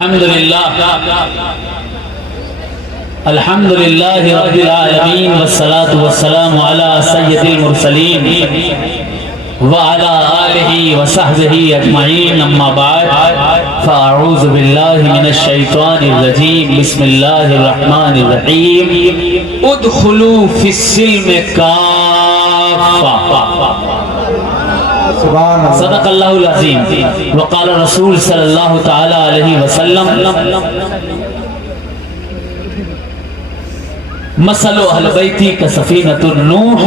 الحمد للہ رب العالمین والصلاة والسلام علی سید المرسلین وعلی آلہ وصحبہ اجمعین اما بعد فاعوذ باللہ من الشیطان الرجیم بسم اللہ الرحمن الرحیم ادخلوا فی السلم کافہ صدق اللہ العظیم وقال رسول صلی اللہ تعالی علیہ وسلم مثل اہل بیتی کسفینۃ النوح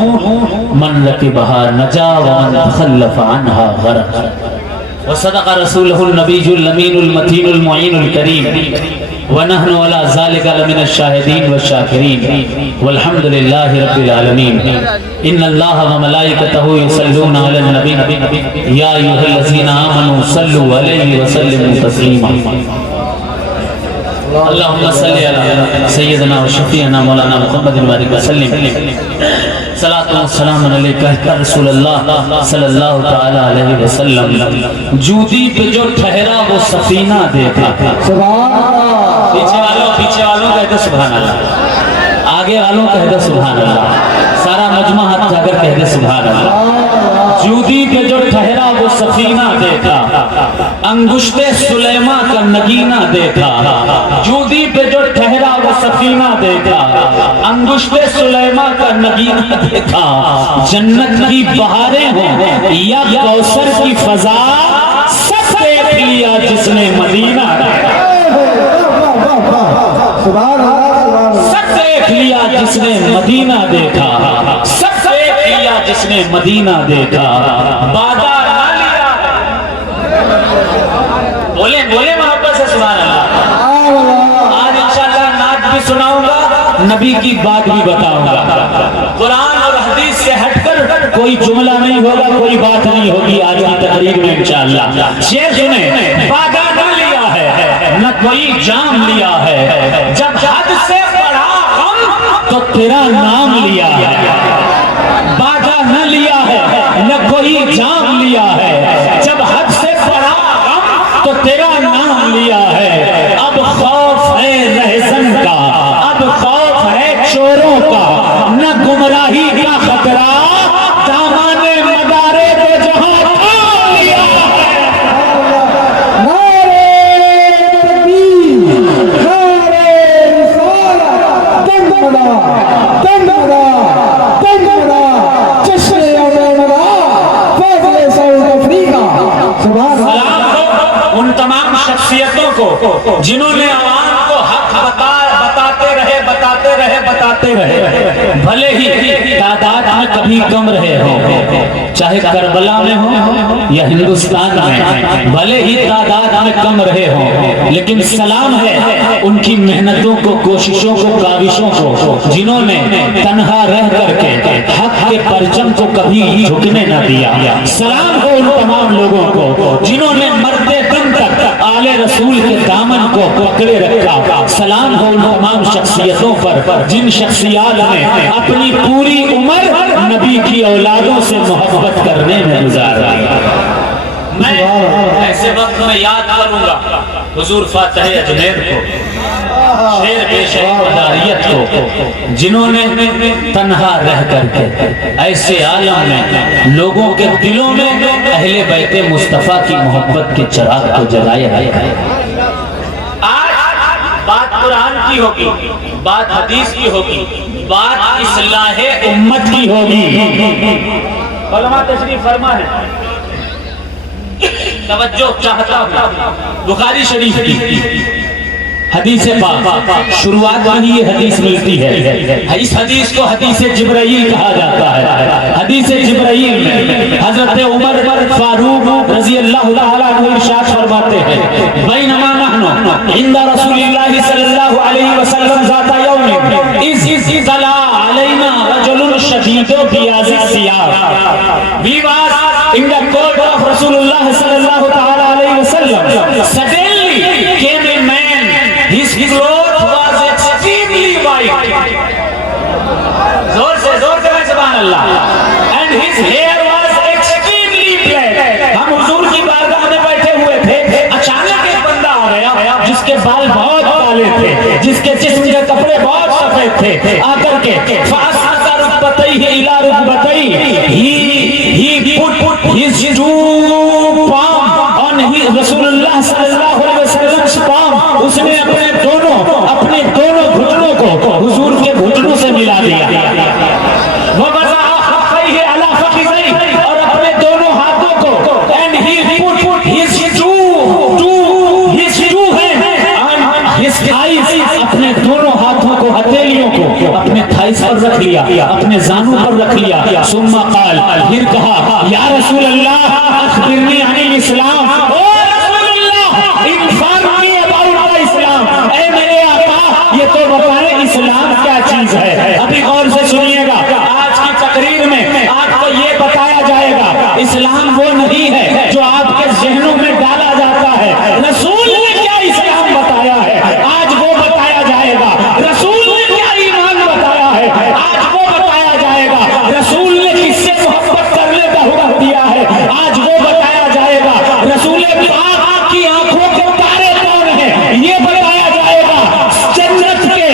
من رکبها نجا ومن تخلف عنها غرق وصدق رسوله النبی الامین المتین المعین الکریم ونحن على ذلك لمن الشاهدين والشاكرين والحمد لله رب العالمين ان الله وملائكته يصلون على النبي يا ايها الذين امنوا صلوا عليه وسلموا تسليما اللهم صل على سيدنا وشفيعنا مولانا محمد وعلى وسلم صلاۃ و سلام علیکہ یا رسول اللہ صلی اللہ تعالی علیہ وسلم جودی پہ جو ٹھہرا وہ سفینہ دیکھا پیچھے والوں کہتے سبحان اللہ آگے والوں کہتے سبحان اللہ سارا مجمع ہاتھ جا کر کہتے سبحان اللہ جودی پہ جو ٹھہرا وہ سفینہ دیکھا انگشت سلیماں کا نگینہ دیکھا جودی پہ جو ٹھہرا وہ سفینہ دیکھا انگشت سلیماں کا نگینہ دیکھا جنت کی بہاریں ہوں یا کوثر کی فضا سب دیکھ لیا جس نے مدینہ سب دیکھ لیا جس نے مدینہ دیکھا سب دیکھ لیا جس نے مدینہ دیکھا وعدہ نہ لیا بولے محبت سے سبحان اللہ آج انشاءاللہ نعت بھی سناؤں گا نبی کی بات بھی بتاؤں گا قرآن اور حدیث سے ہٹ کر کوئی جملہ نہیں ہوگا کوئی بات نہیں ہوگی آج کی تقریر میں انشاءاللہ شیخ نے وعدہ نہ لیا ہے نہ کوئی جام لیا ہے جب حد سے بڑھا غم تو تیرا نام لیا ہے وعدہ نہ لیا ہے نہ کوئی جام لیا ہے جب حد سے بڑھا غم تو تیرا نام لیا ہے اب خوف ہے رہزن کا اب خوف ہے چوروں کا نہ گمراہی کا خطرہ دامان مدارے پہ جہاں تھام لیا ہے ان تمام شخصیتوں کو جنہوں نے عوام کو حق بتاتے رہے بھلے ہی تعداد میں کبھی کم رہے ہو چاہے کربلا میں ہو یا ہندوستان میں بھلے ہی تعداد میں کم رہے ہو لیکن سلام ہے ان کی محنتوں کو کوششوں کو کاوشوں کو جنہوں نے تنہا رہ کر کے حق کے پرچم کو کبھی جھکنے نہ دیا سلام ہو ان تمام لوگوں کو جنہوں نے مرتے دم تک آل رسول کے دامن کو پکڑے رکھا سلام ہو ان تمام شخصیتوں پر جن شخصیات نے اپنی پوری عمر نبی کی اولادوں سے محبت کرنے میں گزار دی میں ایسے وقت میں یاد کروں گا حضور فاتح اجمیر کو شیر بے شیر مداریت کو جنہوں نے تنہا رہ کر کے ایسے عالم میں لوگوں کے دلوں میں اہل بیت مصطفیٰ کی محبت کے چراغ کو جلائے رکھا آج بات قرآن کی ہوگی بات حدیث کی ہوگی بات اصلاح امت کی ہوگی علماء تشریف فرما ہے توجہ چاہتا ہوں بخاری شریف کی حدیث پاک شروعات میں ہی یہ حدیث ملتی ہے اس حدیث کو حدیث جبرائیل کہا جاتا ہے حدیث جبرائیل میں حضرت عمر فاروق رضی اللہ عنہ ارشاد فرماتے ہیں بینما نحن عند رسول اللہ صلی اللہ علیہ وسلم ذات یوم اذ طلع علینا رجل شدید بیاض الثیاب we was in the court of Rasulullah sallallahu ta'ala alayhi wa sallam suddenly came a man his clothes was extremely white زور سے سبحان اللہ and his hair was extremely black ہم حضور کی بارگاہ میں بیٹھے ہوئے تھے اچانک ایک بندہ آ گیا جس کے بال بہت کالے تھے، جس کے جسم کے کپڑے بہت سفید تھے، آ کر کے فَأَسْنَدَ رُكْبَتَيْهِ إِلَى رُكْبَتَيْهِ he put his two palm on his رسول اللہ صلی اللہ علیہ وسلم palm، اس نے اپنے دونوں گھٹنوں کو حضور کے گھٹنوں سے ملا دیا، وَوَضَعَ خَفَّيْهِ عَلَى فَخِذَيْهِ، اور اپنے دونوں ہاتھوں کو and he put his two اپنے دونوں ہاتھوں کو ہتھیلیوں کو اپنے تھائس پر رکھ لیا، اپنے زانوں پر رکھ لیا، ثم قال، پھر کہا یا رسول اللہ اخبرنی عن الاسلام، او رسول اللہ انفارمی اباؤٹ اسلام، اے میرے آقا یہ تو بتائیں اسلام کیا چیز ہے۔ ابھی غور سے سنیے گا، آج کی تقریر میں آپ کو یہ بتایا جائے گا اسلام وہ نہیں ہے جو آپ کے ذہنوں میں ڈالا جاتا ہے، رسول نے کیا اسلام بتایا ہے آج وہ بتایا جائے گا، رسول نے کیا ایمان بتایا ہے آج وہ بتایا جائے گا، رسول نے کس سے محبت کرنے کا حکم دیا ہے آج وہ بتایا جائے گا، رسول پاک کی آنکھوں کے تارے کون ہیں یہ بتایا جائے گا، جنت کے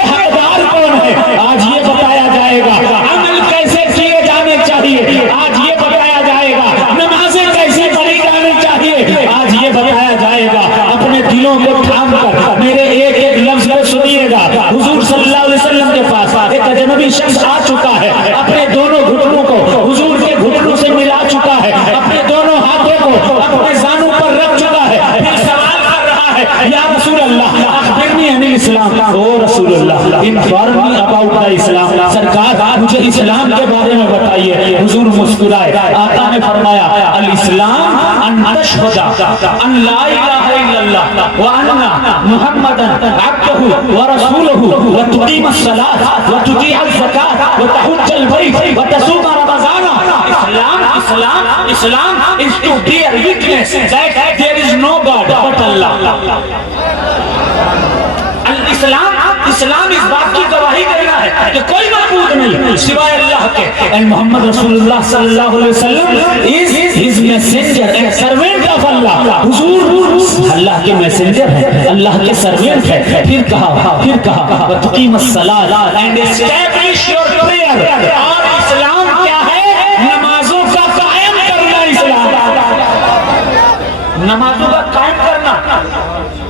حقدار کون ہیں آج یہ بتایا جائے گا، عمل کیسے کیے جانے چاہیے آج یہ بتایا جائے گا، نمازیں کیسے پڑھی جانی چاہیے آج یہ بتایا جائے گا۔ اپنے دلوں کو تھام کر میرے ایک ایک لفظ کو سنیے گا، حضور صلی اللہ علیہ وسلم کے پاس ایک اجنبی شخص آ چکا ہے، اپنے دونوں گھٹنوں کو حضور کے گھٹنوں سے ملا چکا ہے، اپنے دونوں ہاتھوں کو اپنے زانوں پر رکھ چکا ہے، پھر سوال کر رہا ہے یا رسول اللہ اخبرنی عن الاسلام، او رسول اللہ انفارمی اباؤٹ دا اسلام، سرکار مجھے اسلام کے بارے میں بتائیے۔ حضور مسکرائے، آقا نے فرمایا الاسلام ان تشہد ان لا الہ الا اللہ وان محمدا عبدہ ورسولہ وتقیم الصلاۃ وتطیع الزکاۃ وتحج البیت وتصوم رمضان۔ Islam is to bear witness that there is no God but Allah. اسلام اس بات کی گواہی دینا ہے کہ کوئی معبود نہیں سوائے اللہ کے، and محمد رسول اللہ صلی اللہ علیہ وسلم is his messenger and servant of Allah، حضور اللہ کے میسنجر ہے، اللہ کے سرونٹ ہے۔ پھر کہا وتقیم الصلاۃ and establish your prayer، اور اسلام کیا ہے؟ نمازوں کا قائم کرنا، اسلام نمازوں کا قائم کرنا،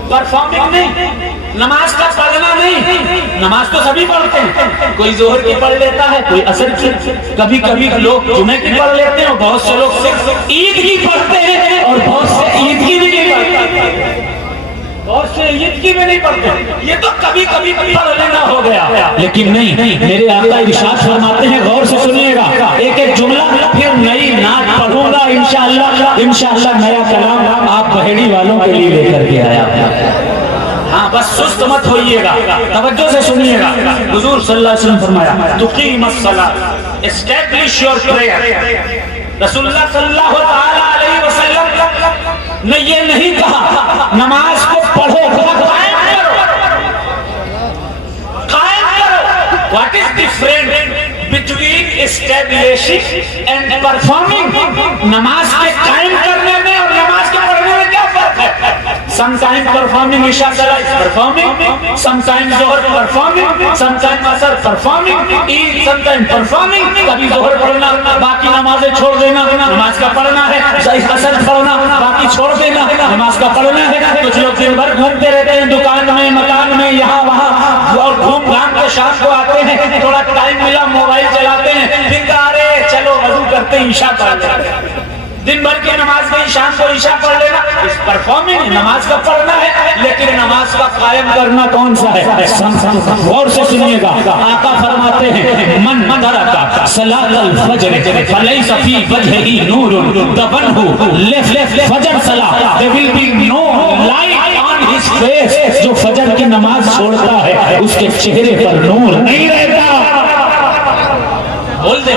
پرفارمنگ نہیں، نماز کا پڑھنا نہیں، نماز تو سبھی پڑھتے ہیں، کوئی ظہر کی پڑھ لیتا ہے، کوئی عصر کی، کبھی لوگ جمعہ کی پڑھ لیتے ہیں، اور بہت سے لوگ صرف عید کی پڑھتے ہیں، اور بہت سے عید کی بھی نہیں پڑھتے، بہت سے عید کی بھی نہیں پڑھتے، یہ تو کبھی پڑھ لینا ہو گیا، لیکن نہیں، میرے آقا ارشاد فرماتے ہیں، غور سے سنیے گا، ایک جملہ پھر نئی نعت پڑھوں گا انشاءاللہ نیا کلام آپ بہیڑی والوں کے لیے لے کر کے آیا۔ ہاں بس سست مت ہوئیے گا، توجہ سے سنیے گا۔ حضور صلی اللہ علیہ وسلم فرمایا تقیم الصلاۃ اسٹیبلش یور پریئر۔ رسول اللہ صلی اللہ علیہ وسلم نے یہ نہیں کہا نماز کو پڑھو، قائم کرو۔ What is different between establishing and performing? نماز کے قائم کرنے میں اور نماز کے پڑھنے میں کیا فرق ہے؟ Sometimes performing Isha Salah is performing, sometimes Zohar performing, sometimes Asr performing, Eid sometimes performing, کبھی ظہر پڑھنا باقی نمازیں چھوڑ دینا، نماز کا پڑھنا ہے، عصر پڑھنا باقی چھوڑ دینا، نماز کا پڑھنا ہے۔ کچھ لوگ دن بھر گھومتے رہتے ہیں، دکان میں مکان میں یہاں وہاں، اور گھوم گھام کے شام کو آتے ہیں، تھوڑا ٹائم ملا موبائل چلاتے ہیں، پھر کہا رے چلو وضو کرتے ہیں عشاء پڑھ لیتے ہیں، دن بھر کی نماز گئی، شام کو عشاء پڑھ لینا، اس پرفارمنگ نماز کا پڑھنا ہے، لیکن نماز کا قائم کرنا کون سا ہے؟ غور سے سنیے گا، آقا فرماتے ہیں من ترک صلاۃ الفجر فلیس فی وجہہ نور، the one who left فجر صلاۃ there will be no light on his face، جو فجر کی نماز چھوڑتا ہے اس کے چہرے پر نور نہیں رہتا۔ بول دے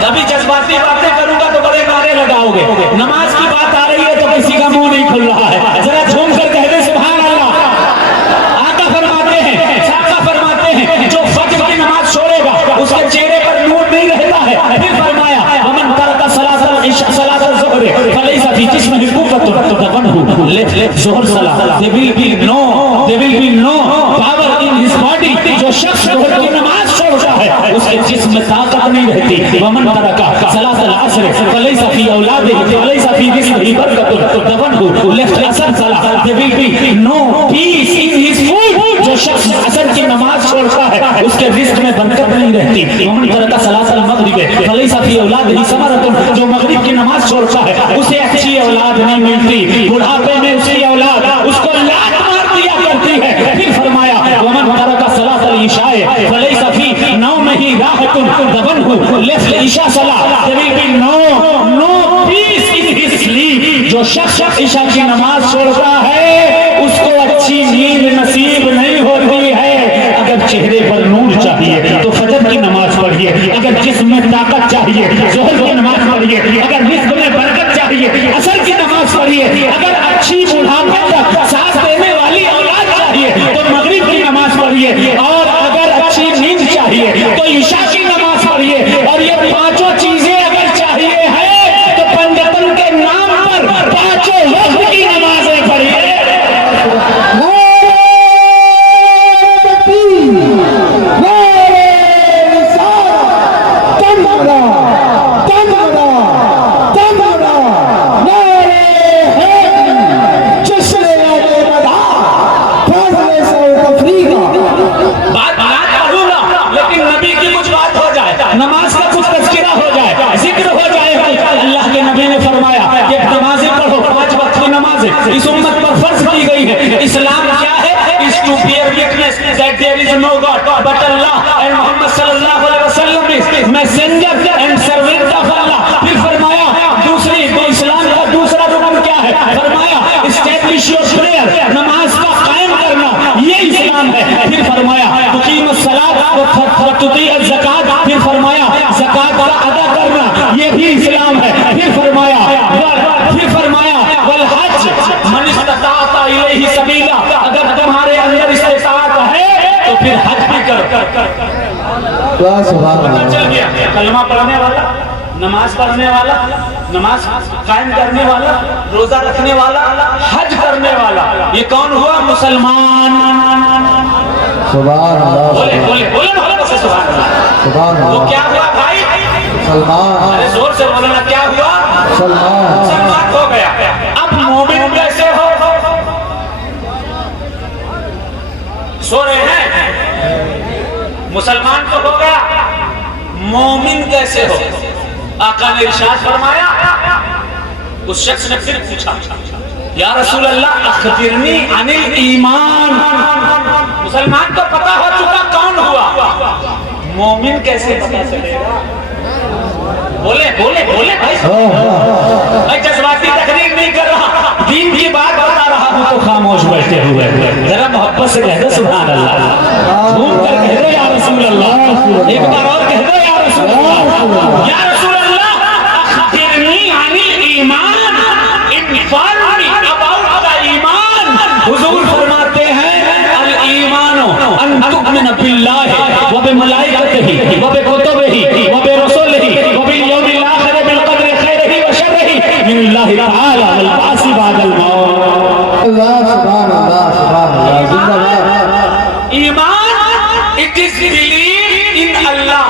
کبھی جذباتی باتیں کروں گا تو بڑے نعرے لگاؤ گے، نماز کی بات آ رہی ہے تو کسی کا منہ نہیں کھل رہا ہے، ذرا جھوم کر کہہ دے سبحان اللہ۔ آقا فرماتے ہیں جو فجر کی نماز چھوڑے گا اس کے چہرے پر نور نہیں رہتا ہے۔ پھر فرمایا ومن ترک صلاۃ الظہر فلیس فی جسمہ قوۃ، left Zohr Salah, there will be no power in his body. جو شخص ظہر کی نماز چھوڑتا ہے اس کے جسم میں طاقت نہیں رہتی. ومن ترک صلاۃ العصر فلیس فی اولادہ فلیس فی جسمہ برکۃ دفنہ left عصر صلاح, there will be no peace in his food. جو شخص عصر کی نماز چھوڑتا ہے اس کے رزق میں برکت نہیں رہتی. ومن ترک صلاۃ المغرب فلیس فی اولادہ ثمرۃ, جو مغرب کی نماز چھوڑتا ہے اسے اچھی اولاد نہیں ملتی, بڑھاپے میں اس کی اولاد اس کو لات مار دیا کرتی ہے. پھر فرمایا ومن ترک صلاۃ العشاء فلیس فی نومہ راحۃ دفنہ left عشاء صلاح, there will be no peace in his sleep. جو شخص عشاء کی نماز چھوڑتا ہے اس کو اچھی نیند نصیب نہیں ہوتی ہے. اگر چہرے پر نور چاہیے تو فجر کی نماز پڑھیے, اگر جسم میں طاقت چاہیے ظہر کی نماز پڑھیے, اگر رزق میں برکت چاہیے عصر کی نماز پڑھیے, اگر اچھی بڑھاپے تک ساتھ دینے والی اولاد چاہیے تو مغرب کی نماز پڑھیے, اور اگر اچھی نیند چاہیے تو عشاء کی نماز پڑھیے. اور یہ پانچوں چیزیں اگر چاہیے ہے تو پنجتن کے نام پر پانچوں وقت کی نمازیں پڑھیے. نماز کا کچھ تذکرہ ہو جائے, ذکر ہو جائے. اللہ کے نبی نے فرمایا کہ نمازیں پڑھو, 5 وقت کی نمازیں اس امت پر فرض کی گئی ہے. اسلام کیا ہے؟ is to bear witness that there is no God but Allah and Muhammad sallallahu alaihi wasallam is messenger and servant of Allah. پھر فرمایا دوسری اسلام کا دوسرا رکن کیا ہے؟ فرمایا establish your prayer, نماز کا قائم کرنا, یہ اسلام ہے. پھر فرمایا تقیم الصلاۃ وتطیع الزکات, پھر فرمایا زکات کا ادا کرنا, یہ بھی اسلام ہے. پھر فرمایا والحج من استطاع الیہ سبیلا, اگر تمہارے اندر استطاعت ہے تو پھر حج بھی کر. چل گیا کلمہ پڑھنے والا, نماز پڑھنے والا, نماز قائم کرنے والا, روزہ رکھنے والا, حج کرنے والا, یہ کون ہوا؟ مسلمان. سبحان اللہ, بولے محمد سے سبحان اللہ. سبحان اللہ. وہ کیا ہوا بھائی؟ مسلمان. ارے زور سے بولنا, کیا ہوا؟ مسلمان. مسلمان ہو گیا. اب مومن کیسے ہو؟ سو رہے ہیں, مسلمان تو ہو گیا, مومن کیسے ہو؟ آقا نے ارشاد فرمایا, اس شخص نے پھر پوچھا یا رسول اللہ اخبرنی عن الایمان. مسلمان تو پتا ہو چکا, کون ہوا؟ مومن کیسے پتا چلے گا؟ بولے بھائی, جذباتی تقریر نہیں کر رہا, دین کی بات بتا رہا ہوں تو خاموش بیٹھے ہوئے. ذرا محبت سے کہہ دو سبحان اللہ, گھوم کر کہہ دو یا رسول اللہ, ایک بار اور کہہ دو یا رسول اللہ. یا رسول اللہ اخبرنی عن الایمان, انفال اباؤٹ دا ایمان. حضور فرماتے ہیں الایمان ان تؤمن باللہ وبملائکتہ وبکتبہ وبرسلہ وبالیوم الاخر بالقدر خیرہ وشرہ من اللہ تعالی والبعث بعد الموت. اللہ, سبحان اللہ, سبحان اللہ, زندہ باد. ایمان it is belief in Allah.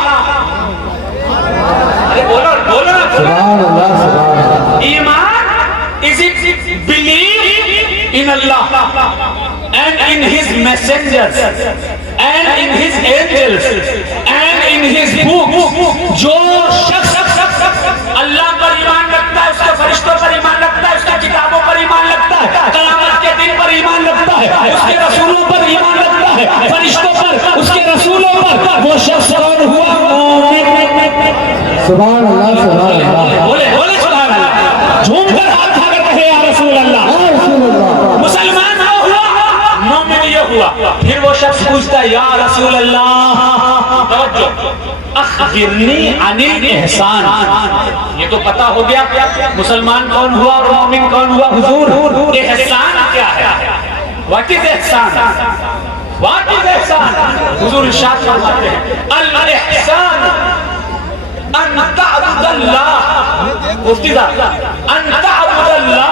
ارے بولو. سبحان اللہ, سبحان اللہ. ایمان is it belief in Allah and in His messengers and in His angels and in His books. جو شخص اللہ پر ایمان رکھتا ہے, اس کے فرشتوں پر ایمان رکھتا ہے, اس کی کتابوں پر ایمان رکھتا ہے, قیامت کے دن پر ایمان رکھتا ہے, اس کے رسولوں پر ایمان رکھتا ہے, فرشتوں پر, اس کے رسولوں پر, وہ شخص کون ہوا؟ سبحان اللہ, سبحان اللہ. بولے سبحان اللہ, جھوم کر ہاتھ اٹھا کر کہے یا رسول اللہ. مسلمان نہ ہوا, مومن یہ ہوا. پھر وہ شخص پوچھتا ہے یا رسول اللہ توجہ اخبرنی عن الاحسان. یہ تو پتا ہو گیا مسلمان کون ہوا اور مومن کون ہوا. حضور احسان کیا ہے؟ واٹ از احسان؟ واٹ از احسان؟ حضور ارشاد فرماتے ہیں الاحسان ان تعبد اللہ, مفتی صاحب, ان تعبد اللہ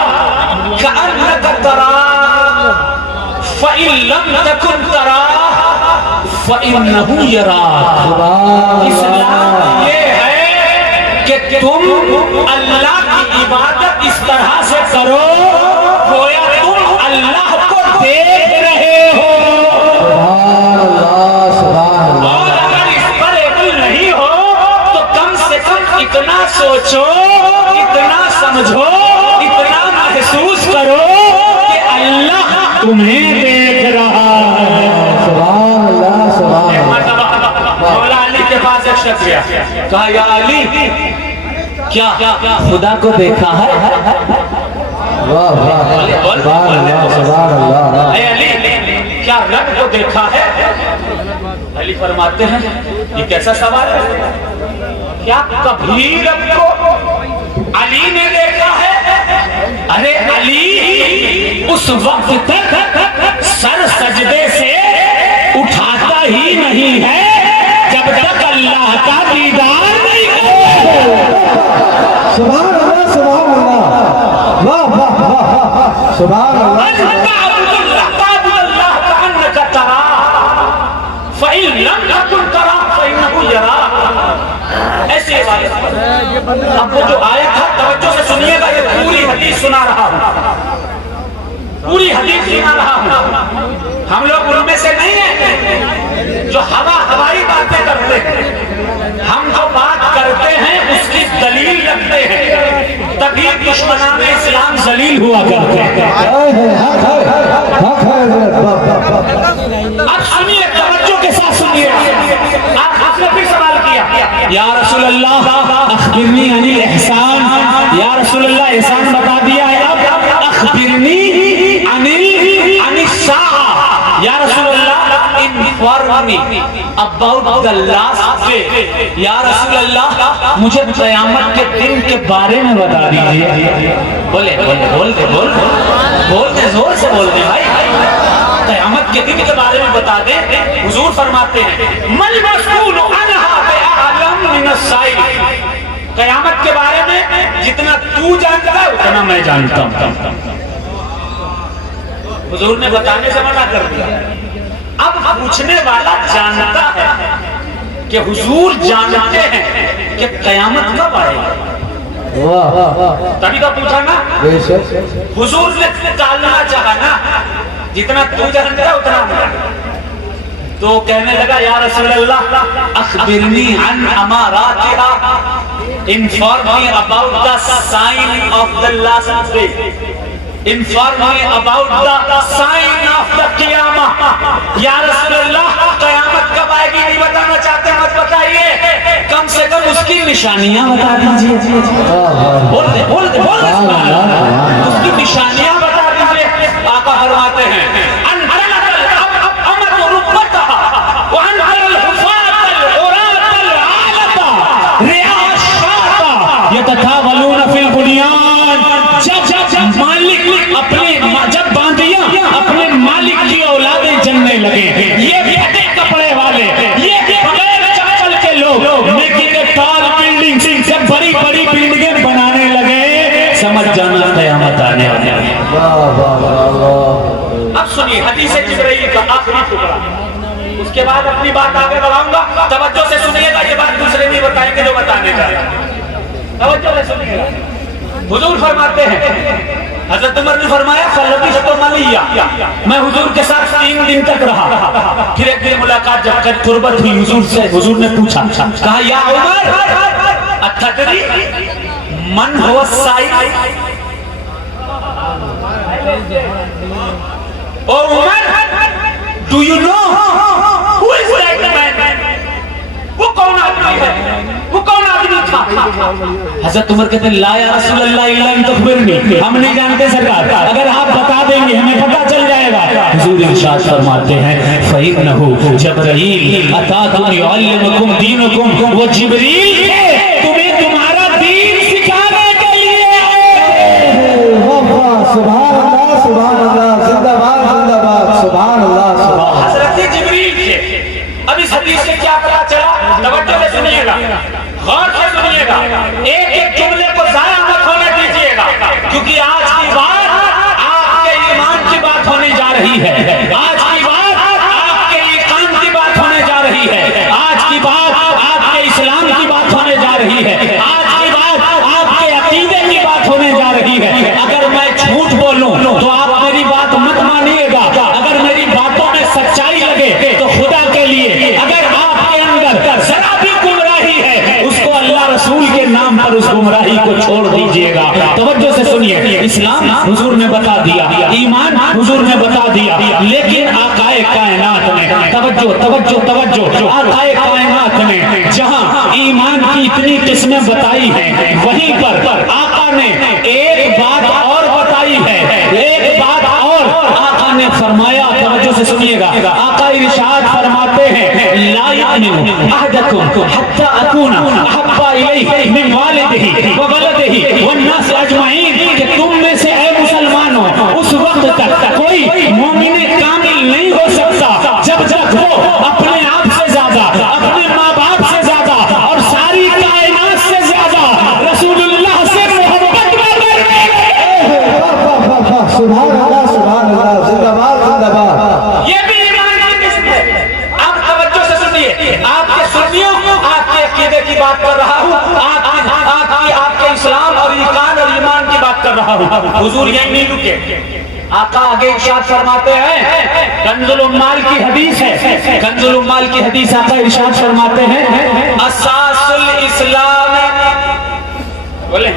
کأنک تراہ فإن لم تكن تراہ فإنه یراک. اسلام یہ ہے کہ تم اللہ کی عبادت اس طرح سے کرو گویا تم اللہ کو دیکھ رہے ہو. اور اگر اس پر عمل نہیں ہو تو کم سے کم اتنا سوچو, اتنا سمجھو, اتنا محسوس کرو کہ اللہ تمہیں دیکھ رہا ہے. سبحان اللہ سبحان اللہ. مولا علی کے پاس ایک شخص گیا, کہا یا علی کیا خدا کو دیکھا ہے؟ واہ واہ سبحان اللہ سبحان اللہ. اے علی کیا رب کو دیکھا ہے؟ علی فرماتے ہیں یہ کیسا سوال ہے, کیا کبھی رب کو علی نے دیکھا ہے؟ ارے علی اس وقت تک سر سجدے سے اٹھاتا ہی نہیں ہے جب تک اللہ کا دیدار نہیں کرے. سبحان اللہ سبحان اللہ. واہ واہ واہ سبحان اللہ. ایسے اب وہ جو آیت ہے توجہ سے سنیے گا, یہ پوری حدیث سنا رہا ہوں, پوری حدیث سنا رہا ہوں. ہم لوگ ان میں سے نہیں ہیں جو ہوائی باتیں کرتے ہیں, ہم جو بات کرتے ہیں اس کی دلیل رکھتے ہیں, تبھی دشمنان اسلام ذلیل ہوا کرتے ہیں. اب سنیے, توجہ کے ساتھ سنیے. آپ نے پھر سوال کیا یا رسول اللہ اخبرنی عن الاحسان, یا رسول اللہ احسان بتا دیا ہے, اب اخبرنی عن الساعہ, یا رسول اللہ انفارمنی اباؤٹ the last day, یا رسول اللہ مجھے قیامت کے دن کے بارے میں بتا دیجئے. بولے بولتے زور سے بولتے بھائی, قیامت کے دن کے بارے میں بتا دیں. حضور فرماتے ہیں مل مسئول عنہا بأعلم من السائل, قیامت کے بارے میں جتنا تو جانتا ہے اتنا میں جانتا ہوں. حضور نے بتانے سے منع کر دیا. اب پوچھنے والا جانتا ہے کہ حضور جانتے ہیں کہ قیامت کب آئے گا, تبھی تو پوچھا نا. حضور نے ٹالنا چاہا نا, جتنا تو جانتا ہے اتنا میں. تو کہنے لگا یا رسول اللہ اخبرنی عن اماراتها, inform me about the sign of the last day, inform me about the sign of the قیامہ. یا رسول اللہ قیامت کب آئے گی نہیں بتانا چاہتے مت بتائیے, کم سے کم اس کی نشانیاں بتا دیجئے. بول دے اس کی نشانیاں بتا دیجئے. آقا فرماتے ہیں يتطاولون في البنيان, جب مالک جب باندیاں اپنے مالک کی اولادیں جننے لگے, یہ پھٹے کپڑے والے, یہ بغیر چپل کے لوگ نیکی کے ٹال بلڈنگ سے بڑی بڑی بلڈنگیں بنانے لگے, سمجھ جانا قیامت آنے والی ہے. اب سنیے حدیث جبرائیل کا آخری ٹکڑا, اس کے بعد اپنی بات آگے بڑھاؤں گا. توجہ سے سنیے گا, یہ بات دوسرے نہیں بتائیں گے جو بتانے کا ہے. توجہ سے سنیے گا. حضور فرماتے ہیں, حضرت عمر نے فرمایا فلبثت ملیہ, میں حضور کے ساتھ 3 دن تک رہا. پھر ایک دن ملاقات جب کر قربت ہوئی حضور سے, حضور نے پوچھا, کہا یا عمر اتدری من هو السائل, او عمر do you know who is that man, وہ کون آدمی ہے, وہ کون آدمی تھا. حضرت عمر کہتے ہیں لا یا رسول اللہ الا ان تخبرنی, ہم نہیں جانتے سرکار, اگر آپ بتا دیں گے ہمیں پتہ چل جائے گا. حضور ارشاد فرماتے ہیں فإنه جبرائیل اتاکم یعلمکم دینکم, وہ جبریل ہے تمہیں تمہارا دین سکھانے کے لیے. سبحان اللہ سبحان اللہ, زندہ باد زندہ باد, سبحان اللہ سبحان. حضرت جبریل تھے. اب اس حدیث سے کیا پتا چلا, توجہ سے سنیے گا, غور سے سنیے گا, ایک ایک جملے کو ضائع مت ہونے دیجیے گا, کیونکہ آج کی بات آپ کے ہے، آج کی بات آپ کے ایمان کی بات ہونے جا رہی ہے، آج کی بات آپ کے اسلام کی بات ہونے جا رہی ہے، آج کی بات آپ کے عقیدے کی بات ہونے جا رہی ہے۔ اگر میں جھوٹ بولوں تو آپ میری بات مت مانیے گا، اگر میری باتوں میں سچائی لگے تو خدا کے لیے اگر آپ کے اندر ذرا بھی گمراہی ہے اس کو اللہ رسول کے نام پر اس گمراہی کو چھوڑ دیجئے گا۔ توجہ سے سنیے، اسلام حضور نے بتا دیا، ایمان حضور نے بتا دیا، لیکن آقائے کائنات نے توجہ آقائے کائنات نے جہاں ایمان کی اتنی قسمیں بتائی ہیں وہیں پر آقا نے ایک بات اور بتائی ہے، ایک بات اور آقا نے فرمایا، توجہ سے سنیے گا، آقا ارشاد فرماتے ہیں لا یؤمن احدکم حتی اکون احب الیہ من والدہ وولدہ والناس اجمعین، کہ تم میں سے اے مسلمانوں اس وقت تک کوئی مومن کامل نہیں ہو سکتا جب تک وہ اپنے آپ سے زیادہ، اپنے ماں باپ سے زیادہ اور ساری کائنات سے زیادہ رسول اللہ سے محبت کرے۔ سبحان اللہ سبحان اللہ، زندہ باد زندہ باد۔ یہ بھی ایمان کی قسم ہے۔ آپ توجہ سے سنیے، آپ کے سنیوں آپ کے عقیدے کی بات کر رہا ہوں، آپ کے اسلام اور ایمان کی بات کر رہا ہوں۔ حضور یہیں نہیں رکے، آقا آگے ارشاد فرماتے ہیں، کنز الاموال کی حدیث ہے، کنز الاموال کی حدیث آقا ارشاد فرماتے ہیں اساس الاسلام، بولیں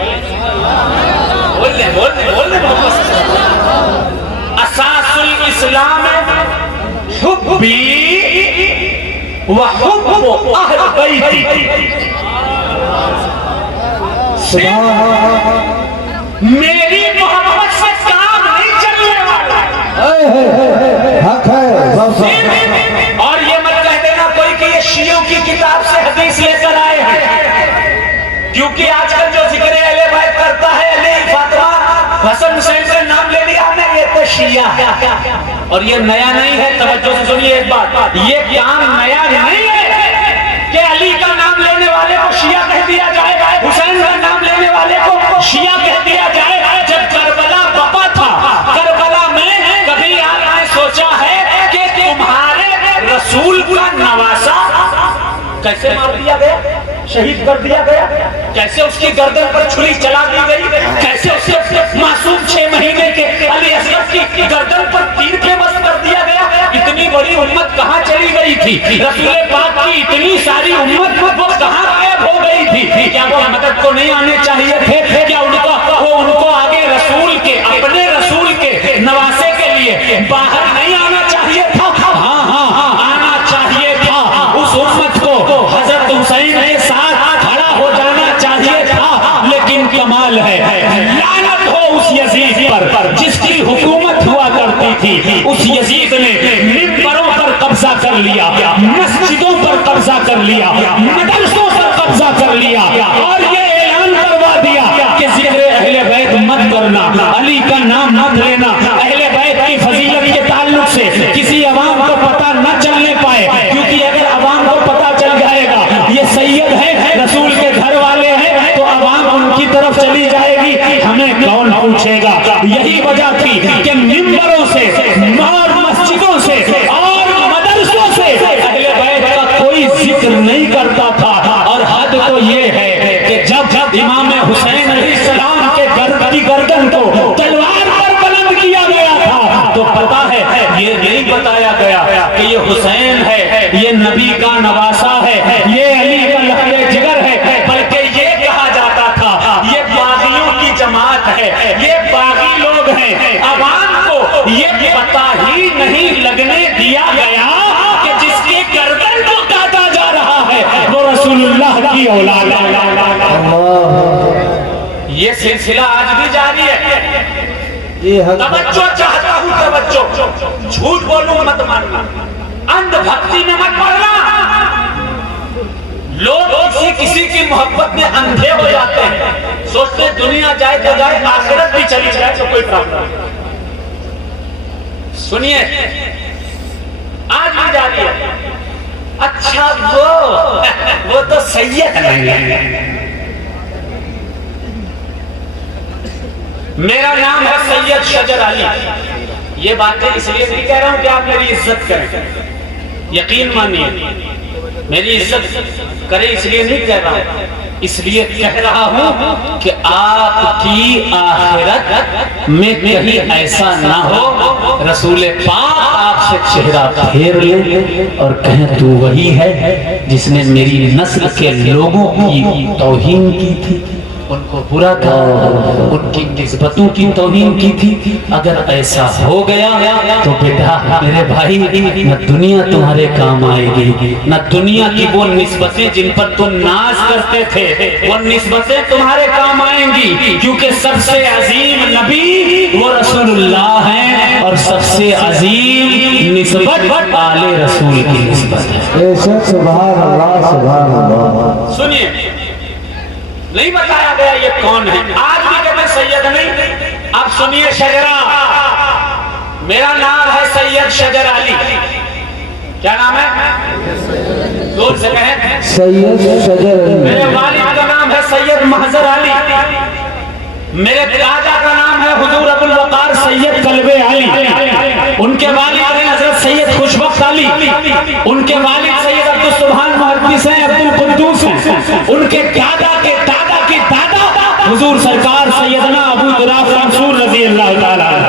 اساس الاسلام حبی وحب اہل بیتی، میری محبت سے کام نہیں چلنے والا، حق ہے، اور یہ مت کہہ دینا کوئی کہ یہ شیعوں کی کتاب سے حدیث لے کر آئے ہیں، کیونکہ آج کل جو ذکر اہل بیت کرتا ہے علی فاطمہ حسن حسین سے نام لے لیا ہم نے، یہ تو شیعہ ہے، اور یہ نیا نہیں ہے۔ توجہ سے سنیے ایک بات، یہ کام نیا نہیں ہے کہ علی کا نام لینے والے کو شیعہ کہہ دیا جائے، حسین کا نام لینے والے کو شیعہ کہہ دیا جائے۔ جب کربلا بپا تھا، کربلا میں کبھی آپ نے سوچا ہے کہ تمہارے رسول کا نواسا کیسے مار دیا گیا، شہید کر دیا گیا، کیسے اس کی گردن پر چھری چلا دی گئی، کیسے اس کے معصوم 6 مہینے کے علی اصغر کی گردن پر تیر پہ بس کر دیا گیا۔ اتنی بڑی امت کہاں چلی گئی تھی؟ رسول پاک کی اتنی ساری امت وہ کہاں غائب ہو گئی تھی؟ کیا وہ مدد کو نہیں آنے چاہیے تھے؟ کیا ان کو آگے رسول کے، اپنے رسول کے نواسے کے لیے باہر نہیں آنا چاہیے تھا؟ ہاں آنا چاہیے تھا۔ اس امت کو حضرت حسین کے ساتھ کھڑا ہو جانا چاہیے تھا، لیکن کمال ہے، لعنت ہو اس یزید پر جس کی حکومت ہوا کرتی تھی۔ اس یزید نے منبروں پر قبضہ کر لیا، مسجدوں پر قبضہ کر لیا، مدرسوں پر قبضہ کر لیا، اور یہ اعلان کروا دیا کہ ذکر اہل بیت مت کرنا، علی کا نام مت لینا، اہل بیت کی فضیلت کے تعلق سے کسی عوام کو پتہ نہ چلنے پائے، کیونکہ اگر عوام کو پتہ چل جائے گا یہ سید ہے، رسول کے گھر والے ہیں، تو عوام ان کی طرف چلی جائے گی، ہمیں کون پوچھے گا۔ یہی وجہ تھی کہ منبروں سے اور مسجدوں سے اور مدرسوں سے اہل بیت کا کوئی ذکر نہیں کرتا تھا۔ اور حد تو یہ ہے کہ جب امام حسین علیہ السلام کے گردن کو تلوار پر بلند کیا گیا تھا تو پتا ہے یہ نہیں بتایا گیا کہ یہ حسین ہے، یہ نبی کا نواسا ہے، یہ علی کا لخت جگر ہے، بلکہ یہ کہا جاتا تھا یہ باغیوں کی جماعت ہے، یہ باغی لوگ ہیں۔ عوام کو یہ پتہ ہی نہیں لگنے دیا گیا کہ جس کی گردن کو کاٹا جا رہا ہے وہ رسول اللہ کی اولاد ہے۔ یہ سلسلہ آج بھی جاری ہے۔ توجہ چاہتا ہوں، توجہ، جھوٹ بولوں مت ماننا، اندھ بھکتی میں مت پڑنا۔ لوگ کسی کی محبت میں اندھے ہو جاتے ہیں، سوچتے دنیا جائے تو جائے، آخرت بھی چلی جائے تو کوئی پرابلم نہیں۔ سنیے، آج بھی جاری ہے۔ اچھا وہ تو سید ہے، میرا نام ہے سید شجر علی، یہ باتیں اس لیے نہیں کہہ رہا ہوں کہ آپ میری عزت کریں، یقین مانیے میری عزت کریں اس لیے نہیں کہہ رہا ہوں، اس لیے کہہ رہا ہوں کہ آپ کی آخرت میں کہیں ایسا نہ ہو رسول پاک آپ سے چہرہ پھیر لے اور کہیں تو وہی ہے جس نے میری نسل کے لوگوں کی توہین کی تھی، ان کو برا کہا، ان کی نسبتوں کی توہین کی تھی۔ اگر ایسا ہو گیا تو بیٹا میرے بھائی نہ دنیا تمہارے کام آئے گی، نہ دنیا کی وہ نسبتیں جن پر تم ناز کرتے تھے وہ نسبتیں تمہارے کام آئیں گی، کیونکہ سب سے عظیم نبی وہ رسول اللہ ہیں اور سب سے عظیم نسبت آل رسول کی نسبت ہے۔ بے شک سبحان اللہ سبحان اللہ۔ سنیے نہیں بتایا گیا یہ کون ہے، آج بھی کہتے ہیں سید نہیں، اب سنیے شجرہ، میرا نام ہے سید شجر علی، کیا نام ہے؟ زور سے کہیں۔ سید شجر علی۔ میرے والد کا نام ہے سید محضر علی، میرے دادا کا نام ہے حضور ابو الوقار سید قلب علی، ان کے والد ہیں حضرت سید خوشبخت علی، ان کے والد سید عبدالسبحان محدث ہیں، عبدالقدوس ہیں، ان کے دادا کے دادا کے دادا حضور سرکار سیدنا ابو دراف منصور رضی اللہ تعالیٰ عنہ،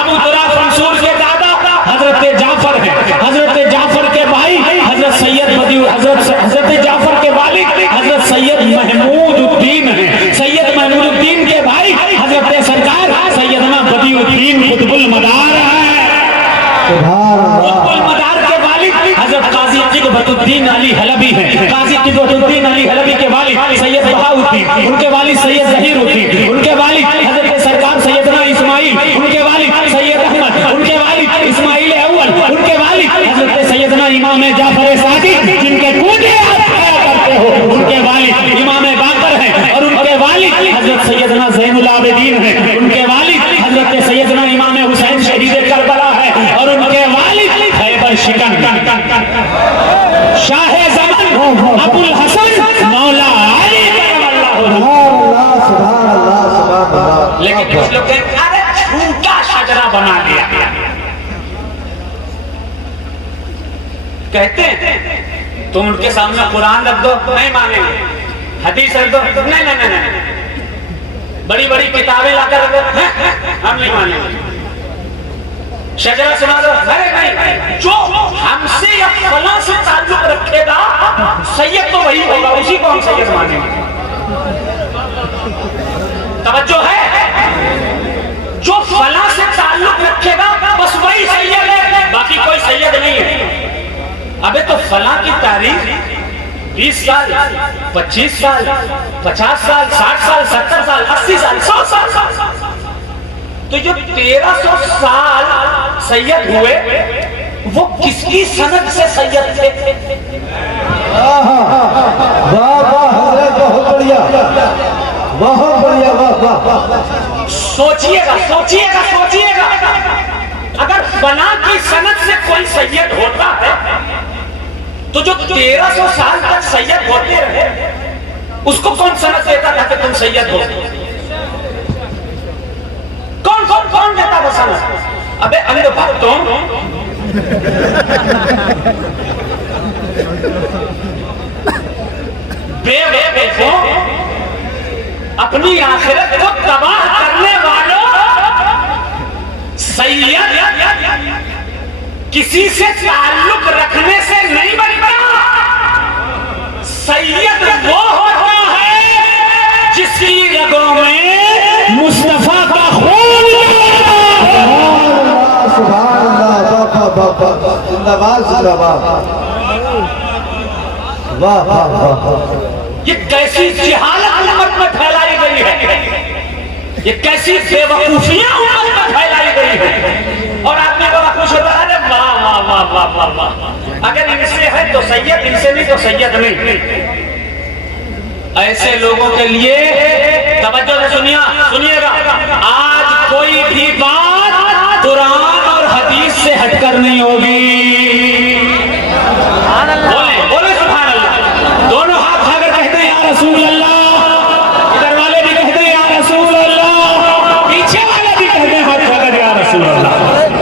ابو دراف منصور کے دادا حضرت جعفر ہیں، حضرت جعفر کے بھائی حضرت سید بدیع، حضرت جعفر کے والد حضرت سید محمود الدین ہیں، سید محمود الدین کے بھائی حضرت سرکار سیدنا بدیع الدین قطب المدار ہیں، قطب المدار کے والد حضرت قاضی قطب الدین علی حلبی ہیں، قاضی قطب الدین علی حلبی کے والد سید بہاء الدین، ان کے والد سید ظہیر الدین، ان کے والد حضرت سرکار سیدنا اسماعیل، ان کے والد سید احمد، ان کے والد اسماعیل اول، ان کے والد حضرت سیدنا امام جعفر صادق جن کے کوٹے آپ کھایا کرتے ہو، ان کے والد امام باقر ہیں، اور ان کے والد حضرت سیدنا زین العابدین ہیں، ان کے والد حضرت سیدنا امام حسین شہید کربلا ہے، اور ان کے والد خیبر شکن شاہ زمان ابو الحسن مولا علی سبحان اللہ سبحان اللہ۔ لیکن کچھ لوگ کہتے ہیں ارے جھوٹا شجرہ بنا دیا، کہتے ہیں تم ان کے سامنے قرآن رکھ دو نہیں مانیں گے، حدیث رکھ دو نہیں نہیں نہیں، بڑی بڑی کتابیں لا کر رکھ دو ہم نہیں مانیں گے، شجرہ سنا دو ارے نہیں، جو ہم سے یا فلاں سے تعلق رکھے گا سید تو وہی ہوگا، اسی کو ہم سید مانیں گے۔ توجہ ہے، جو فلاں سے تعلق رکھے گا بس وہی سید ہے، باقی کوئی سید نہیں ہے۔ ابے تو فلاں کی تاریخ 20 سال 25 سال 50 سال 60 سال 70 سال 80 سال 100 سال، تو جو 1300 سال سید ہوئے وہ کس کی سند سے سید تھے؟ واہ واہ حضرت بہت بڑھیا بہت بڑھیا، واہ واہ۔ سوچئے گا سوچئے گا سوچئے گا، اگر فلاں کی سند سے کوئی سید ہوتا ہے تو جو 1300 سال تک سید ہوتے رہے اس کو کون سند دیتا تھا کہ تم سید ہو؟ کون دیتا وہ سند؟ ابے اندھ بھکتوں، بے وقوفوں، اپنی آخرت کو تباہ کرنے والوں، سید کسی سے تعلق رکھنے سے نہیں بنتا، سید وہ ہوتا ہے جس کی رگوں میں مصطفیٰ کا خون سبحان اللہ، زندہ باد زندہ باد، واہ واہ واہ۔ یہ کیسی جہالت امت میں پھیلائی گئی ہے، یہ کیسی بے وقوفیاں امت میں پھیلائی گئی ہے، اور آدمی بڑا خوش ہوتا ہے واہ واہ واہ واہ واہ واہ، اگر ان سے ہے تو سید، ان سے نہیں تو سید نہیں۔ ایسے لوگوں کے لیے توجہ سے سنیے گا، آج کوئی بھی بات قرآن اور حدیث سے ہٹ کر نہیں ہوگی۔ بولے سبحان اللہ، دونوں ہاتھ اٹھا کر کہتے ہیں یا رسول اللہ، ادھر والے بھی کہتے ہیں یا رسول اللہ، پیچھے والے بھی کہتے ہیں ہاتھ اٹھا کر یا رسول اللہ۔